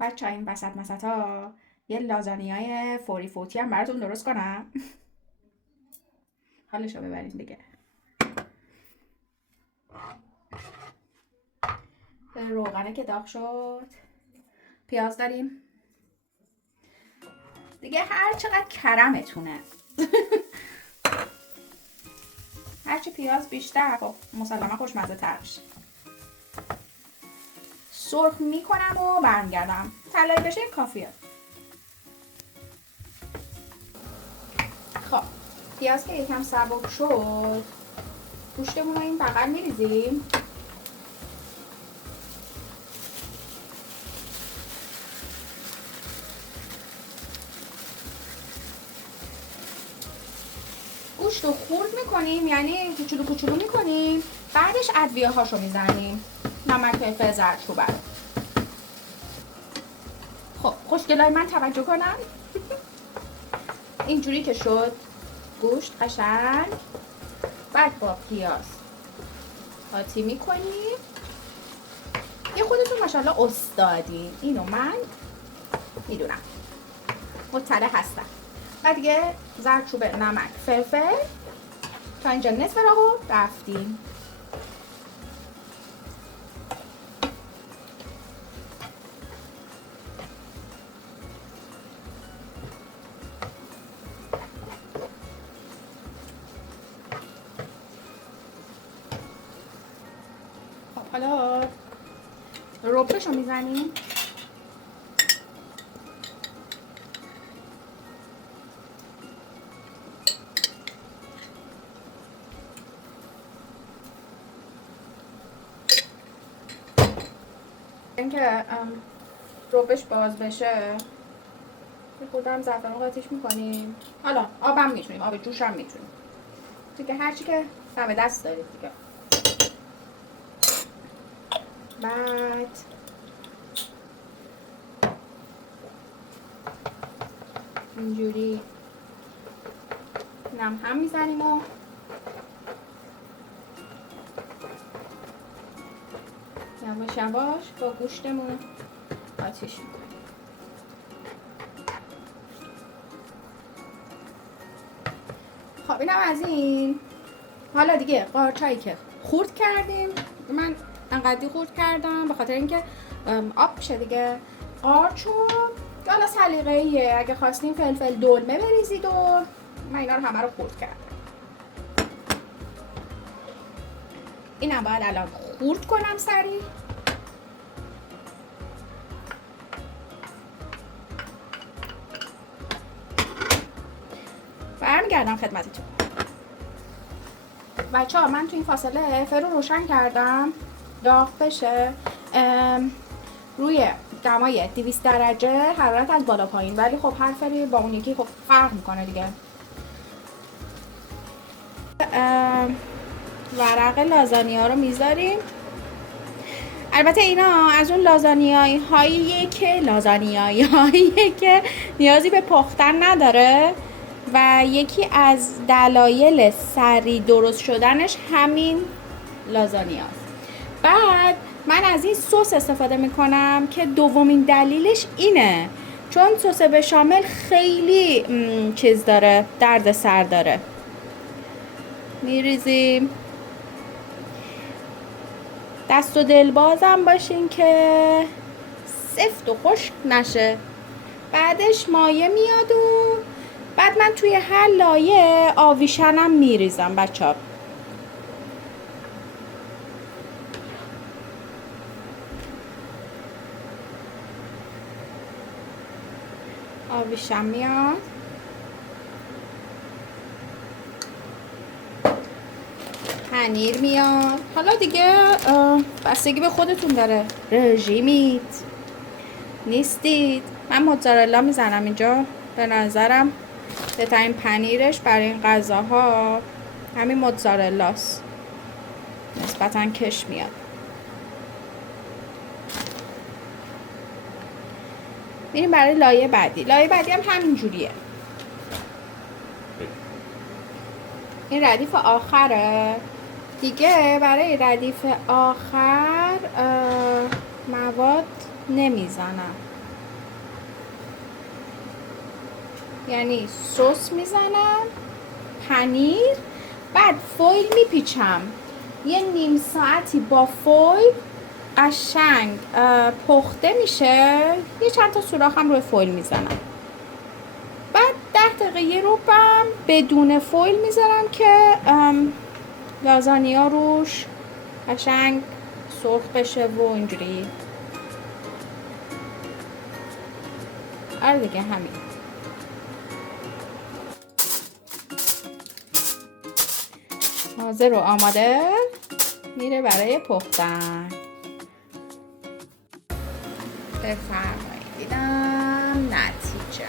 بچه این وسط ها یه لازانیای فوری فوتی هم براتون درست کنم. حالشو ببرین دیگه. روغنه که داغ شد، پیاز داریم دیگه، هر چقدر کرمتونه. هرچی پیاز بیشتر خب مسلما خوشمزه تر میشه. سرخ میکنم و برمیگردم. طلایی بشه کافیه. خب پیاز که یکم سبک شد، گوشتمون رو این بغل میریزیم. گوشت رو خورد میکنیم، یعنی کوچولو کوچولو میکنیم، بعدش ادویه هاشو میزنیم. نمک، فلفل، زردچوبه. خب خوشگلای من توجه کنن. اینجوری که شد گوشت قشنگ، بعد با پیاز قاطی میکنیم. یه خودتون ماشاءالله استادین، اینو من میدونم، مطلع هستم. بعد دیگه زردچوبه، نمک، فلفل. تا اینجا نصف راهو رفتیم. خب حالا ربشو میزنیم. اینکه ربش باز بشه خودم زعفران قاطیش میکنیم. حالا آبم میتونیم، آب جوش هم میتونیم دیگه، هرچی که دم دست دارید دیگه. بعد اینجوری اینم هم میزنیم و یواش یواش با گوشتمون آتیش میکنیم. خب اینم از این. حالا دیگه قارچایی که خورد کردیم، من انقدری خورد کردم به خاطر اینکه آب بشه دیگه. قارچو حالا سلیقه‌ایه، اگه خواستین فلفل دلمه بریزید و من اینا رو همه رو خورد کردم. اینم باید الان خورد کنم سریع. برمیگردم خدمتتون. بچه ها من تو این فاصله فرو روشن کردم داغ بشه. روی دمای 200 درجه حرارت از بالا پایین، ولی خب هر فری با اون یکی خب فرق میکنه دیگه. ورق لازانیا رو میذاریم. البته اینا از اون لازانیایی هایی که نیازی به پختن نداره و یکی از دلایل سریع درست شدنش همین لازانیاست. بعد من از این سس استفاده میکنم که دومین دلیلش اینه، چون سس بشامل خیلی چیز داره، درد سر داره. میریزیم. دست و دل بازم باشین که سفت و خشک نشه. بعدش مایه میاد و بعد من توی هر لایه آویشنم میریزم بچه‌ها. آویشم میاد. پنیر میاد. حالا دیگه بستگی به خودتون داره، رژیمید نیستید. من موتزارلا میزنم اینجا، به نظرم بهترین پنیرش برای این غذاها همین موتزارلاست، نسبتا کش میاد. میریم برای لایه بعدی. لایه بعدی هم همین جوریه. این ردیف آخره دیگه. برای ردیف آخر مواد نمیزنم. یعنی سس میزنم، پنیر، بعد فویل میپیچم یه نیم ساعتی با فویل قشنگ پخته میشه. یه چند تا سوراخ هم روی فویل میزنم. بعد 10 دقیقه یه روبم بدون فویل میذارم که لازانیا روش قشنگ سرخ بشه و اینجوری. آره دیگه همین. حاضر و آماده میره برای پختن. بفرمایید. دیدم نتیجه.